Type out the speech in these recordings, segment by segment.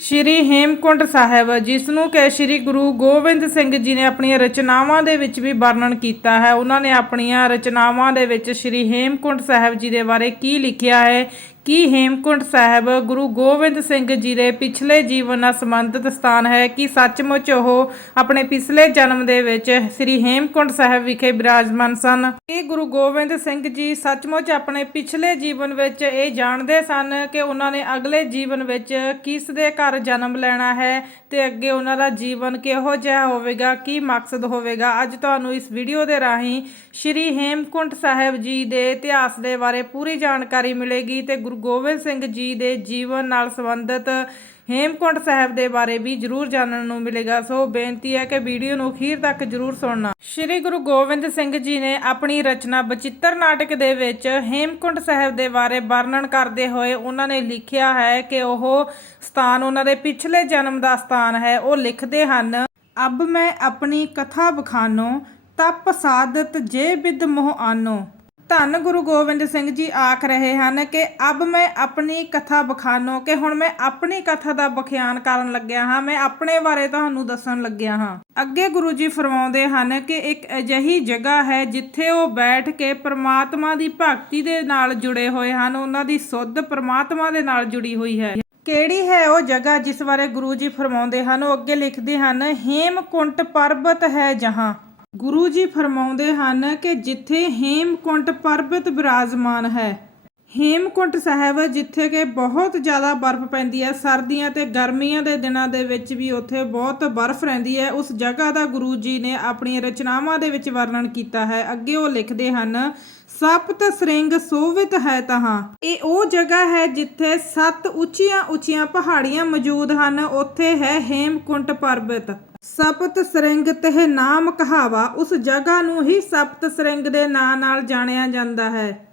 ਸ਼੍ਰੀ ਹੇਮਕੁੰਟ ਸਾਹਿਬ, ਜਿਸ ਨੂੰ ਕਿ ਸ਼੍ਰੀ ਗੁਰੂ ਗੋਬਿੰਦ ਸਿੰਘ ਜੀ ਨੇ ਆਪਣੀਆਂ ਰਚਨਾਵਾਂ ਦੇ ਵਿੱਚ ਵੀ ਵਰਣਨ ਕੀਤਾ ਹੈ, ਉਹਨਾਂ ਨੇ ਆਪਣੀਆਂ ਰਚਨਾਵਾਂ ਦੇ ਵਿੱਚ ਸ਼੍ਰੀ ਹੇਮਕੁੰਟ ਸਾਹਿਬ ਜੀ ਦੇ ਬਾਰੇ ਕੀ ਲਿਖਿਆ ਹੈ ਕੀ ਹੇਮਕੁੰਟ ਸਾਹਿਬ, ਗੁਰੂ ਗੋਬਿੰਦ ਸਿੰਘ ਜੀ ਦੇ ਪਿਛਲੇ ਜੀਵਨ ਨਾਲ ਸੰਬੰਧਿਤ ਸਥਾਨ ਹੈ? ਕਿ ਸੱਚਮੁੱਚ ਉਹ ਆਪਣੇ ਪਿਛਲੇ ਜਨਮ ਦੇ ਵਿੱਚ ਸ੍ਰੀ ਹੇਮਕੁੰਟ ਸਾਹਿਬ ਵਿਖੇ ਬਿਰਾਜਮਾਨ ਸਨ? ਇਹ ਗੁਰੂ ਗੋਬਿੰਦ ਸਿੰਘ ਜੀ ਸੱਚਮੁੱਚ ਆਪਣੇ ਪਿਛਲੇ ਜੀਵਨ ਵਿੱਚ ਇਹ ਜਾਣਦੇ ਸਨ ਕਿ ਉਹਨਾਂ ਨੇ ਅਗਲੇ ਜੀਵਨ ਵਿੱਚ ਕਿਸ ਦੇ ਘਰ ਜਨਮ ਲੈਣਾ ਹੈ ਤੇ ਅੱਗੇ ਉਹਨਾਂ ਦਾ ਜੀਵਨ ਕਿਹੋ ਜਿਹਾ ਹੋਵੇਗਾ, ਕੀ ਮਕਸਦ ਹੋਵੇਗਾ? ਅੱਜ ਤੁਹਾਨੂੰ ਇਸ ਵੀਡੀਓ ਦੇ ਰਾਹੀਂ ਸ਼੍ਰੀ ਹੇਮਕੁੰਟ ਸਾਹਿਬ ਜੀ ਦੇ ਇਤਿਹਾਸ ਦੇ ਬਾਰੇ ਪੂਰੀ ਜਾਣਕਾਰੀ ਮਿਲੇਗੀ ਤੇ ਗੁਰੂ ਗੋਬਿੰਦ ਸਿੰਘ ਜੀ ਦੇ ਜੀਵਨ ਨਾਲ ਸੰਬੰਧਿਤ ਹੇਮਕੁੰਟ ਸਾਹਿਬ ਦੇ ਬਾਰੇ ਵੀ ਜਰੂਰ ਜਾਣਨ ਨੂੰ ਮਿਲੇਗਾ। ਸੋ ਬੇਨਤੀ ਹੈ ਕਿ ਵੀਡੀਓ ਨੂੰ ਅਖੀਰ ਤੱਕ ਜਰੂਰ ਸੁਣਨਾ। ਸ਼੍ਰੀ ਗੁਰੂ ਗੋਬਿੰਦ ਸਿੰਘ ਜੀ ਨੇ ਆਪਣੀ ਰਚਨਾ ਬਚਿੱਤਰ ਨਾਟਕ ਦੇ ਵਿੱਚ ਹੇਮਕੁੰਟ ਸਾਹਿਬ ਦੇ ਬਾਰੇ ਵਰਣਨ ਕਰਦੇ ਹੋਏ ਉਹਨਾਂ ਨੇ ਲਿਖਿਆ ਹੈ ਕਿ ਉਹ ਸਥਾਨ ਉਹਨਾਂ ਦੇ ਪਿਛਲੇ ਜਨਮ ਦਾ ਸਥਾਨ ਹੈ। ਉਹ ਲਿਖਦੇ ਹਨ, ਅਬ ਮੈਂ ਆਪਣੀ ਕਥਾ ਬਖਾਨੋ ਤਪ ਸਾਧਤ ਜੇ ਬਿਦ ਮੋਹ ਆਨੋ। ਧੰਨ ਗੁਰੂ ਗੋਬਿੰਦ ਸਿੰਘ ਜੀ ਆਖ ਰਹੇ ਹਨ ਕਿ ਅਬ ਮੈਂ ਆਪਣੀ ਕਥਾ ਬਖਾਨੋ, ਕਿ ਹੁਣ ਮੈਂ ਆਪਣੀ ਕਥਾ ਦਾ ਬਖਿਆਨ ਕਰਨ ਲੱਗਿਆ ਹਾਂ, ਮੈਂ ਆਪਣੇ ਬਾਰੇ ਤੁਹਾਨੂੰ ਦੱਸਣ ਲੱਗਿਆ ਹਾਂ। ਅੱਗੇ ਗੁਰੂ ਜੀ ਫਰਮਾਉਂਦੇ ਹਨ ਕਿ ਇੱਕ ਅਜਿਹੀ ਜਗ੍ਹਾ ਹੈ ਜਿੱਥੇ ਉਹ ਬੈਠ ਕੇ ਪ੍ਰਮਾਤਮਾ ਦੀ ਭਗਤੀ ਦੇ ਨਾਲ ਜੁੜੇ ਹੋਏ ਹਨ, ਉਹਨਾਂ ਦੀ ਸੁੱਧ ਪ੍ਰਮਾਤਮਾ ਦੇ ਨਾਲ ਜੁੜੀ ਹੋਈ ਹੈ। ਕਿਹੜੀ ਹੈ ਉਹ ਜਗ੍ਹਾ ਜਿਸ ਬਾਰੇ ਗੁਰੂ ਜੀ ਫਰਮਾਉਂਦੇ ਹਨ? ਉਹ ਅੱਗੇ ਲਿਖਦੇ ਹਨ, ਹੇਮਕੁੰਟ ਪਰਬਤ ਹੈ ਜਹਾਂ। ਗੁਰੂ ਜੀ ਫਰਮਾਉਂਦੇ ਹਨ ਕਿ ਜਿੱਥੇ ਹੇਮਕੁੰਟ ਪਰਬਤ ਬਿਰਾਜਮਾਨ ਹੈ। ਹੇਮਕੁੰਟ ਸਾਹਿਬ, ਜਿੱਥੇ ਕਿ ਬਹੁਤ ਜ਼ਿਆਦਾ ਬਰਫ਼ ਪੈਂਦੀ ਹੈ, ਸਰਦੀਆਂ ਤੇ ਗਰਮੀਆਂ ਦੇ ਦਿਨਾਂ ਦੇ ਵਿੱਚ ਵੀ ਉੱਥੇ ਬਹੁਤ ਬਰਫ਼ ਰਹਿੰਦੀ ਹੈ। ਉਸ ਜਗ੍ਹਾ ਦਾ ਗੁਰੂ ਜੀ ਨੇ ਆਪਣੀਆਂ ਰਚਨਾਵਾਂ ਦੇ ਵਿੱਚ ਵਰਣਨ ਕੀਤਾ ਹੈ। ਅੱਗੇ ਉਹ ਲਿਖਦੇ ਹਨ, ਸਪਤ ਸ੍ਰਿੰਗ ਸੋਵਿਤ ਹੈ ਤਹਾਂ। ਇਹ ਉਹ ਜਗ੍ਹਾ ਹੈ ਜਿੱਥੇ ਸੱਤ ਉੱਚੀਆਂ ਉੱਚੀਆਂ ਪਹਾੜੀਆਂ ਮੌਜੂਦ ਹਨ। ਉੱਥੇ ਹੈ ਹੇਮਕੁੰਟ ਪਰਬਤ। ਸਪਤ ਸਰਿੰਗ ਤਹਿ ਨਾਮ ਕਹਾਵਾ, ਉਸ ਜਗ੍ਹਾ ਨੂੰ ਹੀ ਸਪਤ ਸਰਿੰਗ ਦੇ ਨਾਂ ਨਾਲ ਜਾਣਿਆ ਜਾਂਦਾ ਹੈ।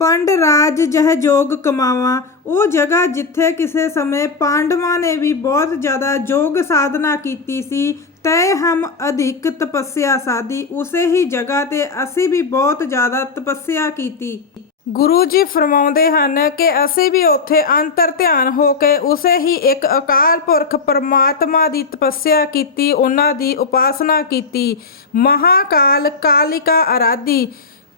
ਪੰਡ ਰਾਜ ਜਹ ਜੋਗ ਕਮਾਵਾ, ਉਹ ਜਗ੍ਹਾ ਜਿੱਥੇ ਕਿਸੇ ਸਮੇਂ ਪਾਂਡਵਾਂ ਨੇ ਵੀ ਬਹੁਤ ਜ਼ਿਆਦਾ ਯੋਗ ਸਾਧਨਾ ਕੀਤੀ ਸੀ, ਤੈ ਹਮ ਅਧਿਕ ਤਪੱਸਿਆ ਸਾਧੀ, ਉਸੇ ਹੀ ਜਗ੍ਹਾ ਤੇ ਅਸੀਂ ਵੀ ਬਹੁਤ ਜ਼ਿਆਦਾ ਤਪੱਸਿਆ ਕੀਤੀ। ਗੁਰੂ ਜੀ ਫਰਮਾਉਂਦੇ ਹਨ ਕਿ ਅਸੀਂ ਵੀ ਉੱਥੇ ਅੰਤਰ ਧਿਆਨ ਹੋ ਕੇ ਉਸੇ ਹੀ ਇੱਕ ਅਕਾਲ ਪੁਰਖ ਪਰਮਾਤਮਾ ਦੀ ਤਪੱਸਿਆ ਕੀਤੀ, ਉਹਨਾਂ ਦੀ ਉਪਾਸਨਾ ਕੀਤੀ। ਮਹਾਕਾਲ ਕਾਲਿਕਾ ਅਰਾਧੀ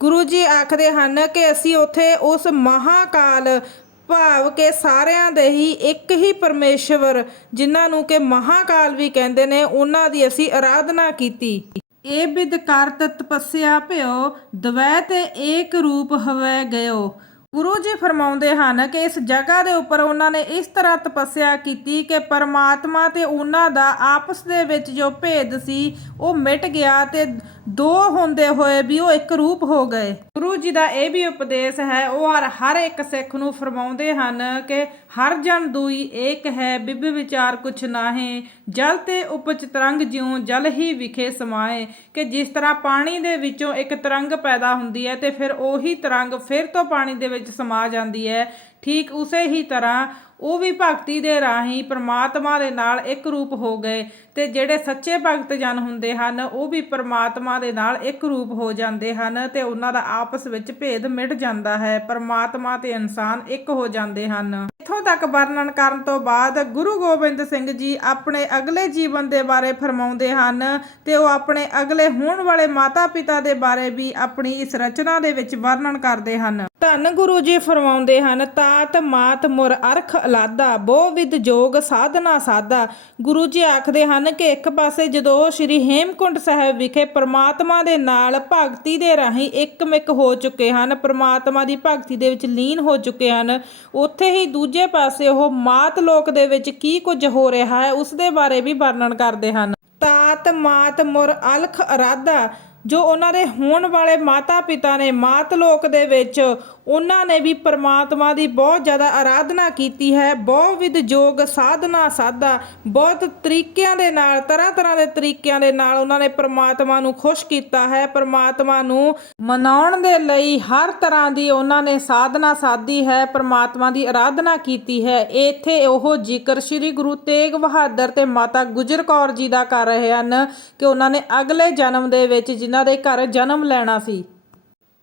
ਗੁਰੂ ਜੀ ਆਖਦੇ ਹਨ ਕਿ ਅਸੀਂ ਉੱਥੇ ਉਸ ਮਹਾਕਾਲ ਭਾਵ ਕਿ ਸਾਰਿਆਂ ਦੇ ਹੀ ਇੱਕ ਹੀ ਪਰਮੇਸ਼ਵਰ, ਜਿਨ੍ਹਾਂ ਨੂੰ ਕਿ ਮਹਾਕਾਲ ਵੀ ਕਹਿੰਦੇ ਨੇ, ਉਹਨਾਂ ਦੀ ਅਸੀਂ ਆਰਾਧਨਾ ਕੀਤੀ। ਇਹ ਬਿਦ ਕਰਤ ਤਪੱਸਿਆ ਭਿਓ ਦਵੈ ਤੇ ਏਕ ਰੂਪ ਹਵੈ ਗਇਓ। ਗੁਰੂ ਜੀ ਫਰਮਾਉਂਦੇ ਹਨ ਕਿ ਇਸ ਜਗ੍ਹਾ ਦੇ ਉੱਪਰ ਉਹਨਾਂ ਨੇ ਇਸ ਤਰ੍ਹਾਂ ਤਪੱਸਿਆ ਕੀਤੀ ਕਿ ਪਰਮਾਤਮਾ ਤੇ ਉਹਨਾਂ ਦਾ ਆਪਸ ਦੇ ਵਿੱਚ ਜੋ ਭੇਦ ਸੀ, ਉਹ ਮਿਟ ਗਿਆ ਤੇ ਦੋ ਹੁੰਦੇ ਹੋਏ ਵੀ ਉਹ ਇੱਕ ਰੂਪ ਹੋ ਗਏ। ਗੁਰੂ ਜੀ ਦਾ ਇਹ ਵੀ ਉਪਦੇਸ਼ ਹੈ, ਉਹ ਹਰ ਹਰ ਇੱਕ ਸਿੱਖ ਨੂੰ ਫਰਮਾਉਂਦੇ ਹਨ ਕਿ ਹਰ ਜਨ ਦੂਈ ਏਕ ਹੈ, ਬਿਬ ਵਿਚਾਰ ਕੁਛ ਨਾਹੇ, ਜਲ ਤੇ ਉਪਜ ਤਰੰਗ ਜਿਉ ਜਲ ਹੀ ਵਿਖੇ ਸਮਾਏ। ਕਿ ਜਿਸ ਤਰ੍ਹਾਂ ਪਾਣੀ ਦੇ ਵਿੱਚੋਂ ਇੱਕ ਤਰੰਗ ਪੈਦਾ ਹੁੰਦੀ ਹੈ ਤੇ ਫਿਰ ਉਹੀ ਤਰੰਗ ਫਿਰ ਤੋਂ ਪਾਣੀ ਦੇ ਵਿੱਚ ਸਮਾ ਜਾਂਦੀ ਹੈ। ਠੀਕ ਉਸੇ ਹੀ ਤਰ੍ਹਾਂ ਉਹ ਵੀ ਭਗਤੀ ਦੇ ਰਾਹੀਂ ਪ੍ਰਮਾਤਮਾ ਦੇ ਨਾਲ ਇੱਕ ਰੂਪ ਹੋ ਗਏ ਤੇ ਜਿਹੜੇ ਸੱਚੇ ਭਗਤ ਜਨ ਹੁੰਦੇ ਹਨ, ਉਹ ਵੀ ਪ੍ਰਮਾਤਮਾ ਦੇ ਨਾਲ ਇੱਕ ਰੂਪ ਹੋ ਜਾਂਦੇ ਹਨ ਤੇ ਉਹਨਾਂ ਦਾ ਆਪਸ ਵਿੱਚ ਭੇਦ ਮਿਟ ਜਾਂਦਾ ਹੈ। ਪ੍ਰਮਾਤਮਾ ਤੇ ਇਨਸਾਨ ਇੱਕ ਹੋ ਜਾਂਦੇ ਹਨ। ਇੱਥੋਂ ਤੱਕ ਵਰਣਨ ਕਰਨ ਤੋਂ ਬਾਅਦ ਗੁਰੂ ਗੋਬਿੰਦ ਸਿੰਘ ਜੀ ਆਪਣੇ ਅਗਲੇ ਜੀਵਨ ਦੇ ਬਾਰੇ ਫਰਮਾਉਂਦੇ ਹਨ ਤੇ ਉਹ ਆਪਣੇ ਅਗਲੇ ਹੋਣ ਵਾਲੇ ਮਾਤਾ ਪਿਤਾ ਦੇ ਬਾਰੇ ਵੀ ਆਪਣੀ ਇਸ ਰਚਨਾ ਦੇ ਵਿੱਚ ਵਰਣਨ ਕਰਦੇ ਹਨ। ਧੰਨ ਗੁਰੂ ਜੀ ਫਰਮਾਉਂਦੇ ਹਨ, ਤਾਤ ਮਾਤ ਮੁਰ ਅਰਖ ਅਲਾਦਾ ਬਹੁ ਵਿਦ ਜੋਗ ਸਾਧਨਾ ਸਾਦਾ ਗੁਰੂ ਜੀ ਆਖਦੇ ਹਨ ਕਿ ਇੱਕ ਪਾਸੇ ਜਦੋਂ ਸ਼੍ਰੀ ਹੇਮਕੁੰਟ ਸਾਹਿਬ ਵਿਖੇ ਪ੍ਰਮਾਤਮਾ ਦੇ ਨਾਲ ਭਗਤੀ ਦੇ ਰਾਹੀਂ ਇੱਕਮਿਕ ਹੋ ਚੁੱਕੇ ਹਨ, ਪ੍ਰਮਾਤਮਾ ਦੀ ਭਗਤੀ ਦੇ ਵਿੱਚ ਲੀਨ ਹੋ ਚੁੱਕੇ ਹਨ, ਉੱਥੇ ਹੀ ਦੂਜੇ ਪਾਸੇ ਉਹ ਮਾਤ ਲੋਕ ਦੇ ਵਿੱਚ ਕੀ ਕੁਝ ਹੋ ਰਿਹਾ ਹੈ ਉਸ ਦੇ ਬਾਰੇ ਵੀ ਵਰਣਨ ਕਰਦੇ ਹਨ। ਤਾਤ ਮਾਤ ਮੁਰ ਅਲਖ ਅਰਾਧਾ, ਜੋ ਉਹਨਾਂ ਦੇ ਹੋਣ ਵਾਲੇ ਮਾਤਾ ਪਿਤਾ ਨੇ ਮਾਤ ਲੋਕ ਦੇ ਵਿੱਚ ਉਹਨਾਂ ਨੇ ਵੀ ਪਰਮਾਤਮਾ ਦੀ ਬਹੁਤ ਜ਼ਿਆਦਾ ਆਰਾਧਨਾ ਕੀਤੀ ਹੈ। ਬਹੁਤ ਵਿਦ ਜੋਗ ਸਾਧਨਾ ਸਾਧਾ, ਬਹੁਤ ਤਰੀਕਿਆਂ ਦੇ ਨਾਲ, ਤਰ੍ਹਾਂ ਤਰ੍ਹਾਂ ਦੇ ਤਰੀਕਿਆਂ ਦੇ ਨਾਲ ਉਹਨਾਂ ਨੇ ਪਰਮਾਤਮਾ ਨੂੰ ਖੁਸ਼ ਕੀਤਾ ਹੈ। ਪਰਮਾਤਮਾ ਨੂੰ ਮਨਾਉਣ ਦੇ ਲਈ ਹਰ ਤਰ੍ਹਾਂ ਦੀ ਉਹਨਾਂ ਨੇ ਸਾਧਨਾ ਸਾਧੀ ਹੈ, ਪਰਮਾਤਮਾ ਦੀ ਆਰਾਧਨਾ ਕੀਤੀ ਹੈ। ਇੱਥੇ ਉਹ ਜ਼ਿਕਰ ਸ੍ਰੀ ਗੁਰੂ ਤੇਗ ਬਹਾਦਰ ਤੇ ਮਾਤਾ ਗੁਜਰ ਕੌਰ ਜੀ ਦਾ ਕਰ ਰਹੇ ਹਨ ਕਿ ਉਹਨਾਂ ਨੇ ਅਗਲੇ ਜਨਮ ਦੇ ਵਿੱਚ ਜਿਨ੍ਹਾਂ ਦੇ ਘਰ ਜਨਮ ਲੈਣਾ ਸੀ।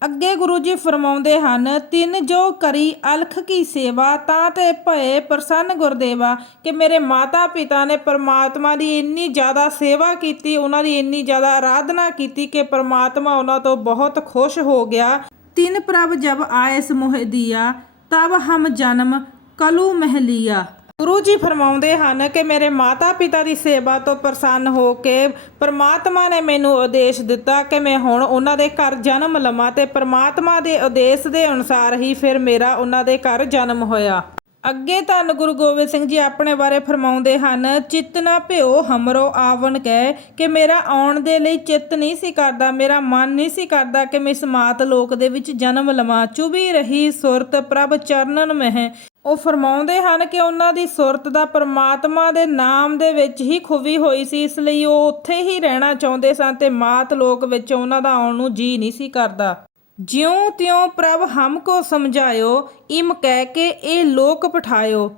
ਅੱਗੇ ਗੁਰੂ ਜੀ ਫਰਮਾਉਂਦੇ ਹਨ, ਤਿੰਨ ਜੋ ਕਰੀ ਅਲਖ ਕੀ ਸੇਵਾ, ਤਾਂ ਤੇ ਭਏ ਪ੍ਰਸੰਨ ਗੁਰਦੇਵਾ, ਕਿ ਮੇਰੇ ਮਾਤਾ ਪਿਤਾ ਨੇ ਪਰਮਾਤਮਾ ਦੀ ਇੰਨੀ ਜ਼ਿਆਦਾ ਸੇਵਾ ਕੀਤੀ, ਉਹਨਾਂ ਦੀ ਇੰਨੀ ਜ਼ਿਆਦਾ ਆਰਾਧਨਾ ਕੀਤੀ ਕਿ ਪਰਮਾਤਮਾ ਉਹਨਾਂ ਤੋਂ ਬਹੁਤ ਖੁਸ਼ ਹੋ ਗਿਆ। ਤਿੰਨ ਪ੍ਰਭ ਜਬ ਆਏ ਸਮੋਹ ਦੀਆ, ਤਬ ਹਮ ਜਨਮ ਕਲੂ ਮਹਿਲੀਆ। ਗੁਰੂ ਜੀ ਫਰਮਾਉਂਦੇ ਹਨ ਕਿ ਮੇਰੇ ਮਾਤਾ ਪਿਤਾ ਦੀ ਸੇਵਾ ਤੋਂ ਪ੍ਰਸੰਨ ਹੋ ਕੇ ਪਰਮਾਤਮਾ ਨੇ ਮੈਨੂੰ ਆਦੇਸ਼ ਦਿੱਤਾ ਕਿ ਮੈਂ ਹੁਣ ਉਹਨਾਂ ਦੇ ਘਰ ਜਨਮ ਲਵਾਂ ਤੇ ਪਰਮਾਤਮਾ ਦੇ ਆਦੇਸ਼ ਦੇ ਅਨੁਸਾਰ ਹੀ ਫਿਰ ਮੇਰਾ ਉਹਨਾਂ ਦੇ ਘਰ ਜਨਮ ਹੋਇਆ। ਅੱਗੇ ਧੰਨ ਗੁਰੂ ਗੋਬਿੰਦ ਸਿੰਘ ਜੀ ਆਪਣੇ ਬਾਰੇ ਫਰਮਾਉਂਦੇ ਹਨ, ਚਿੱਤ ਨਾ ਭਿਓ, ਹਮਰੋ ਆਵਣ ਕਹਿ ਕਿ ਮੇਰਾ ਆਉਣ ਦੇ ਲਈ ਚਿੱਤ ਨਹੀਂ ਸੀ ਕਰਦਾ, ਮੇਰਾ ਮਨ ਨਹੀਂ ਸੀ ਕਰਦਾ ਕਿ ਮੈਂ ਇਸ ਮਾਤ ਲੋਕ ਦੇ ਵਿੱਚ ਜਨਮ ਲਵਾਂ। ਚੁਬੀ ਰਹੀ ਸੁਰਤ ਪ੍ਰਭ ਚਰਨਨ ਮਹਿ ਉਹ ਫਰਮਾਉਂਦੇ ਹਨ ਕਿ ਉਹਨਾਂ ਦੀ ਸੁਰਤ ਦਾ ਪਰਮਾਤਮਾ ਦੇ ਨਾਮ ਦੇ ਵਿੱਚ ਹੀ ਖੁਬੀ ਹੋਈ ਸੀ, ਇਸ ਲਈ ਉਹ ਉੱਥੇ ਹੀ ਰਹਿਣਾ ਚਾਹੁੰਦੇ ਸਨ ਤੇ ਮਾਤ ਲੋਕ ਵਿੱਚ ਉਹਨਾਂ ਦਾ ਆਉਣ ਨੂੰ ਜੀ ਨਹੀਂ ਸੀ ਕਰਦਾ। ਜਿਉਂ ਤਿਉਂ ਪ੍ਰਭ ਹਮਕੋ ਸਮਝਾਇਓ, ਇਮ ਕਹਿ ਕੇ ਇਹ ਲੋਕ ਪਠਾਇਓ।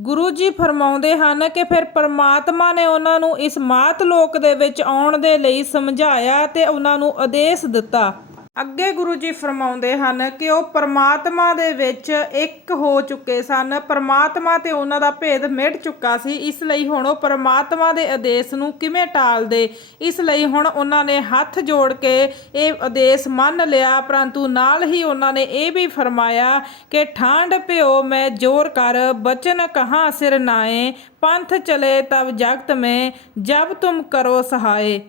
ਗੁਰੂ ਜੀ ਫਰਮਾਉਂਦੇ ਹਨ ਕਿ ਫਿਰ ਪਰਮਾਤਮਾ ਨੇ ਉਹਨਾਂ ਨੂੰ ਇਸ ਮਾਤ ਲੋਕ ਦੇ ਵਿੱਚ ਆਉਣ ਦੇ ਲਈ ਸਮਝਾਇਆ ਤੇ ਉਹਨਾਂ ਨੂੰ ਆਦੇਸ਼ ਦਿੱਤਾ। ਅੱਗੇ ਗੁਰੂ ਜੀ ਫਰਮਾਉਂਦੇ ਹਨ ਕਿ ਉਹ ਪਰਮਾਤਮਾ ਦੇ ਵਿੱਚ ਇੱਕ ਹੋ ਚੁੱਕੇ ਸਨ। ਪਰਮਾਤਮਾ ਤੇ ਉਹਨਾਂ ਦਾ ਭੇਦ ਮਿਟ ਚੁੱਕਾ ਸੀ। ਇਸ ਲਈ ਹੁਣ ਉਹ ਪਰਮਾਤਮਾ ਦੇ ਆਦੇਸ਼ ਨੂੰ ਕਿਵੇਂ ਟਾਲਦੇ? ਇਸ ਲਈ ਹੁਣ ਉਹਨਾਂ ਨੇ ਹੱਥ ਜੋੜ ਕੇ ਇਹ ਆਦੇਸ਼ ਮੰਨ ਲਿਆ। ਪਰੰਤੂ ਨਾਲ ਹੀ ਉਹਨਾਂ ਨੇ ਇਹ ਵੀ ਫਰਮਾਇਆ ਕਿ ਠਾਂਡ ਪਿਓ ਮੈਂ ਜੋਰ ਕਰ, ਬਚਨ ਕਹਾਂ ਸਿਰ ਨਾਏ? ਪੰਥ ਚਲੇ ਤਬ ਜਗਤ ਮੈਂ, ਜਬ ਤੁਮ ਕਰੋ ਸਹਾਏ।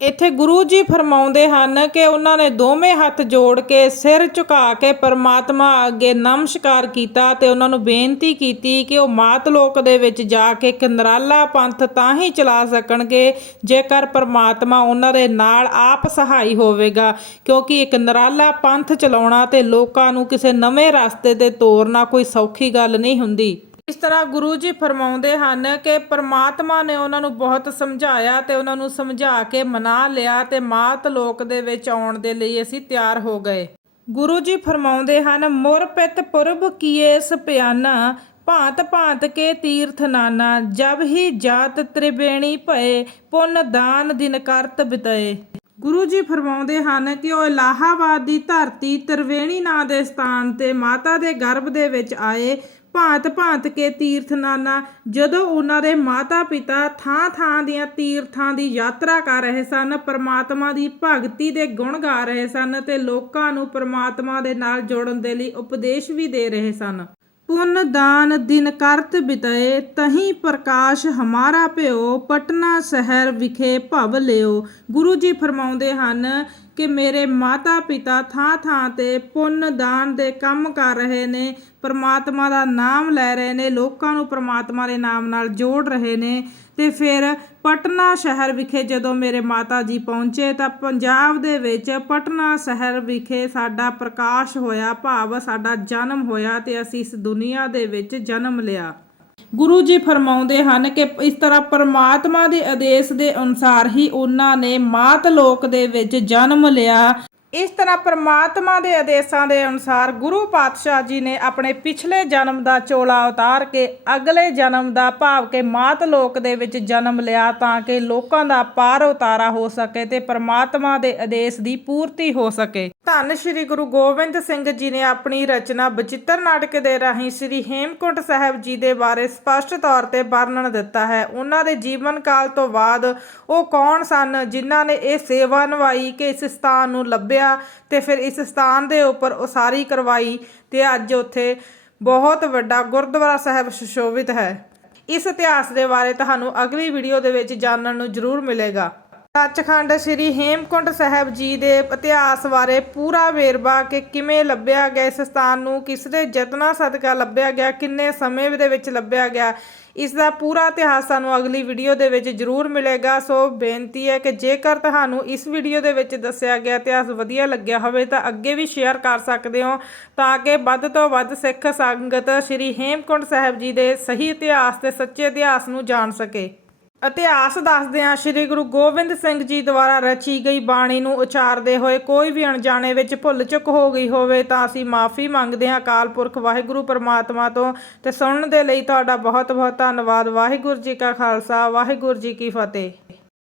ਇੱਥੇ ਗੁਰੂ ਜੀ ਫਰਮਾਉਂਦੇ ਹਨ ਕਿ ਉਹਨਾਂ ਨੇ ਦੋਵੇਂ ਹੱਥ ਜੋੜ ਕੇ ਸਿਰ ਝੁਕਾ ਕੇ ਪਰਮਾਤਮਾ ਅੱਗੇ ਨਮਸਕਾਰ ਕੀਤਾ ਤੇ ਉਹਨਾਂ ਨੂੰ ਬੇਨਤੀ ਕੀਤੀ ਕਿ ਉਹ ਮਾਤ ਲੋਕ ਦੇ ਵਿੱਚ ਜਾ ਕੇ ਇੱਕ ਨਿਰਾਲਾ ਪੰਥ ਤਾਂ ਹੀ ਚਲਾ ਸਕਣਗੇ, ਜੇਕਰ ਪਰਮਾਤਮਾ ਉਹਨਾਂ ਦੇ ਨਾਲ ਆਪ ਸਹਾਈ ਹੋਵੇਗਾ। ਕਿਉਂਕਿ ਇੱਕ ਨਿਰਾਲਾ ਪੰਥ ਚਲਾਉਣਾ ਤੇ ਲੋਕਾਂ ਨੂੰ ਕਿਸੇ ਨਵੇਂ ਰਸਤੇ ਤੇ ਤੋਰਨਾ ਕੋਈ ਸੌਖੀ ਗੱਲ ਨਹੀਂ ਹੁੰਦੀ। ਇਸ ਤਰ੍ਹਾਂ ਗੁਰੂ ਜੀ ਫਰਮਾਉਂਦੇ ਹਨ ਕਿ ਪਰਮਾਤਮਾ ਨੇ ਉਹਨਾਂ ਨੂੰ ਬਹੁਤ ਸਮਝਾਇਆ ਤੇ ਉਹਨਾਂ ਨੂੰ ਸਮਝਾ ਕੇ ਮਨਾ ਲਿਆ ਤੇ ਮਾਤ ਲੋਕ ਦੇ ਵਿੱਚ ਆਉਣ ਦੇ ਲਈ ਅਸੀਂ ਤਿਆਰ ਹੋ ਗਏ। ਗੁਰੂ ਜੀ ਫਰਮਾਉਂਦੇ ਹਨ, ਮੁਰ ਪਿਤ ਪੁਰਬ ਕੀਏ ਸਪਿਆਨਾ ਭਾਂਤ ਭਾਂਤ ਕੇ ਤੀਰਥ ਨਾਨਾ, ਜਬ ਹੀ ਜਾਤ ਤ੍ਰਿਵੇਣੀ ਭਏ, ਪੁੰਨ ਦਾਨ ਦਿਨ ਕਰਤ ਬਿਤਏ। ਗੁਰੂ ਜੀ ਫਰਮਾਉਂਦੇ ਹਨ ਕਿ ਉਹ ਇਲਾਹਾਬਾਦ ਦੀ ਧਰਤੀ ਤ੍ਰਿਵੇਣੀ ਨਾਂ ਦੇ ਸਥਾਨ ਤੇ ਮਾਤਾ ਦੇ ਗਰਭ ਦੇ ਵਿੱਚ ਆਏ ਭਾਂਤ ਭਾਂਤ ਕੇ ਤੀਰਥ ਨਾਨਾ ਜਦੋਂ ਉਹਨਾਂ ਦੇ ਮਾਤਾ ਪਿਤਾ ਥਾਂ ਥਾਂ ਦੀਆਂ ਤੀਰਥਾਂ ਦੀ ਯਾਤਰਾ ਕਰ ਰਹੇ ਸਨ, ਪਰਮਾਤਮਾ ਦੀ ਭਗਤੀ ਦੇ ਗੁਣ ਗਾ ਰਹੇ ਸਨ ਤੇ ਲੋਕਾਂ ਨੂੰ ਪਰਮਾਤਮਾ ਦੇ ਨਾਲ ਜੋੜਨ ਦੇ ਲਈ ਉਪਦੇਸ਼ ਵੀ ਦੇ ਰਹੇ ਸਨ। ਪੁੰਨ ਦਾਨ ਦਿਨ ਕਰਤ ਬਿਤਏ, ਤਹੀਂ ਪ੍ਰਕਾਸ਼ ਹਮਾਰਾ ਭਿਓ ਪਟਨਾ ਸ਼ਹਿਰ ਵਿਖੇ ਭਵ ਲਿਓ। ਗੁਰੂ ਜੀ ਫਰਮਾਉਂਦੇ ਹਨ ਕਿ ਮੇਰੇ ਮਾਤਾ ਪਿਤਾ ਥਾਂ ਥਾਂ ਤੇ ਪੁੰਨ ਦਾਨ ਦੇ ਕੰਮ ਕਰ ਰਹੇ ਨੇ, ਪਰਮਾਤਮਾ ਦਾ ਨਾਮ ਲੈ ਰਹੇ ਨੇ, ਲੋਕਾਂ ਨੂੰ ਪਰਮਾਤਮਾ ਦੇ ਨਾਮ ਨਾਲ ਜੋੜ ਰਹੇ ਨੇ। ਤੇ ਫਿਰ ਪਟਨਾ ਸ਼ਹਿਰ ਵਿਖੇ ਜਦੋਂ ਮੇਰੇ ਮਾਤਾ ਜੀ ਪਹੁੰਚੇ ਤਾਂ ਪੰਜਾਬ ਦੇ ਵਿੱਚ ਪਟਨਾ ਸ਼ਹਿਰ ਵਿਖੇ ਸਾਡਾ ਪ੍ਰਕਾਸ਼ ਹੋਇਆ, ਭਾਵ ਸਾਡਾ ਜਨਮ ਹੋਇਆ ਤੇ ਅਸੀਂ ਇਸ ਦੁਨੀਆ ਦੇ ਵਿੱਚ ਜਨਮ ਲਿਆ। ਗੁਰੂ ਜੀ ਫਰਮਾਉਂਦੇ ਹਨ ਕਿ ਇਸ ਤਰ੍ਹਾਂ ਪਰਮਾਤਮਾ ਦੇ ਆਦੇਸ਼ ਦੇ ਅਨੁਸਾਰ ਹੀ ਉਹਨਾਂ ਨੇ ਮਾਤ ਲੋਕ ਦੇ ਵਿੱਚ ਜਨਮ ਲਿਆ। ਇਸ ਤਰ੍ਹਾਂ ਪਰਮਾਤਮਾ ਦੇ ਆਦੇਸ਼ਾਂ ਦੇ ਅਨੁਸਾਰ ਗੁਰੂ ਪਾਤਸ਼ਾਹ ਜੀ ਨੇ ਆਪਣੇ ਪਿਛਲੇ ਜਨਮ ਦਾ ਚੋਲਾ ਉਤਾਰ ਕੇ ਅਗਲੇ ਜਨਮ ਦਾ ਭਾਵ ਕੇ ਮਾਤ ਲੋਕ ਦੇ ਵਿੱਚ ਜਨਮ ਲਿਆ ਤਾਂ ਕਿ ਲੋਕਾਂ ਦਾ ਪਾਰ ਉਤਾਰਾ ਹੋ ਸਕੇ ਤੇ ਪਰਮਾਤਮਾ ਦੇ ਆਦੇਸ਼ ਦੀ ਪੂਰਤੀ ਹੋ ਸਕੇ। ਧੰਨ ਸ਼੍ਰੀ ਗੁਰੂ ਗੋਬਿੰਦ ਸਿੰਘ ਜੀ ਨੇ ਆਪਣੀ ਰਚਨਾ ਬਚਿੱਤਰ ਨਾਟਕ ਦੇ ਰਾਹੀਂ ਸ਼੍ਰੀ ਹੇਮਕੁੰਟ ਸਾਹਿਬ ਜੀ ਦੇ ਬਾਰੇ ਸਪਸ਼ਟ ਤੌਰ ਤੇ ਵਰਣਨ ਦਿੱਤਾ ਹੈ। ਉਹਨਾਂ ਦੇ ਜੀਵਨ ਕਾਲ ਤੋਂ ਬਾਅਦ ਉਹ ਕੌਣ ਸਨ, ਜਿਨ੍ਹਾਂ ਨੇ ਇਹ ਸੇਵਾ ਨਿਭਾਈ ਕਿ ਇਸ ਸਥਾਨ ਨੂੰ ਲੱਭਿਆ ਤੇ ਫਿਰ ਇਸ ਸਥਾਨ ਦੇ ਉੱਪਰ ਉਸਾਰੀ ਕਰਵਾਈ ਤੇ ਅੱਜ ਉੱਥੇ ਬਹੁਤ ਵੱਡਾ ਗੁਰਦੁਆਰਾ ਸਾਹਿਬ ਸੁਸ਼ੋਭਿਤ ਹੈ। ਇਸ ਇਤਿਹਾਸ ਦੇ ਬਾਰੇ ਤੁਹਾਨੂੰ ਅਗਲੀ ਵੀਡੀਓ ਦੇ ਵਿੱਚ ਜਾਣਨ ਨੂੰ ਜ਼ਰੂਰ ਮਿਲੇਗਾ। ਸੱਚਖੰਡ ਸ੍ਰੀ ਹੇਮਕੁੰਟ ਸਾਹਿਬ ਜੀ ਦੇ ਇਤਿਹਾਸ ਬਾਰੇ ਪੂਰਾ ਵੇਰਵਾ ਕਿ ਕਿਵੇਂ ਲੱਭਿਆ ਗਿਆ, ਇਸ ਸਥਾਨ ਨੂੰ ਕਿਸ ਦੇ ਯਤਨਾਂ ਸਦਕਾ ਲੱਭਿਆ ਗਿਆ, ਕਿੰਨੇ ਸਮੇਂ ਦੇ ਵਿੱਚ ਲੱਭਿਆ ਗਿਆ, ਇਸ ਦਾ ਪੂਰਾ ਇਤਿਹਾਸ ਸਾਨੂੰ ਅਗਲੀ ਵੀਡੀਓ ਦੇ ਵਿੱਚ ਜ਼ਰੂਰ ਮਿਲੇਗਾ। ਸੋ ਬੇਨਤੀ ਹੈ ਕਿ ਜੇਕਰ ਤੁਹਾਨੂੰ ਇਸ ਵੀਡੀਓ ਦੇ ਵਿੱਚ ਦੱਸਿਆ ਗਿਆ ਇਤਿਹਾਸ ਵਧੀਆ ਲੱਗਿਆ ਹੋਵੇ ਤਾਂ ਅੱਗੇ ਵੀ ਸ਼ੇਅਰ ਕਰ ਸਕਦੇ ਹੋ, ਤਾਂ ਕਿ ਵੱਧ ਤੋਂ ਵੱਧ ਸਿੱਖ ਸੰਗਤ ਸ੍ਰੀ ਹੇਮਕੁੰਟ ਸਾਹਿਬ ਜੀ ਦੇ ਸਹੀ ਇਤਿਹਾਸ ਤੇ ਸੱਚੇ ਇਤਿਹਾਸ ਨੂੰ ਜਾਣ ਸਕੇ। ਇਤਿਹਾਸ ਦੱਸਦੇ ਹਾਂ, ਸ੍ਰੀ ਗੁਰੂ ਗੋਬਿੰਦ ਸਿੰਘ ਜੀ ਦੁਆਰਾ ਰਚੀ ਗਈ ਬਾਣੀ ਨੂੰ ਉਚਾਰਦੇ ਹੋਏ ਕੋਈ ਵੀ ਅਣਜਾਣੇ ਵਿੱਚ ਭੁੱਲ ਚੁੱਕ ਹੋ ਗਈ ਹੋਵੇ ਤਾਂ ਅਸੀਂ ਮਾਫੀ ਮੰਗਦੇ ਹਾਂ ਅਕਾਲ ਪੁਰਖ ਵਾਹਿਗੁਰੂ ਪਰਮਾਤਮਾ ਤੋਂ ਤੇ ਸੁਣਨ ਦੇ ਲਈ ਤੁਹਾਡਾ ਬਹੁਤ ਬਹੁਤ ਧੰਨਵਾਦ। ਵਾਹਿਗੁਰੂ ਜੀ ਕਾ ਖਾਲਸਾ, ਵਾਹਿਗੁਰੂ ਜੀ ਕੀ ਫਤਿਹ।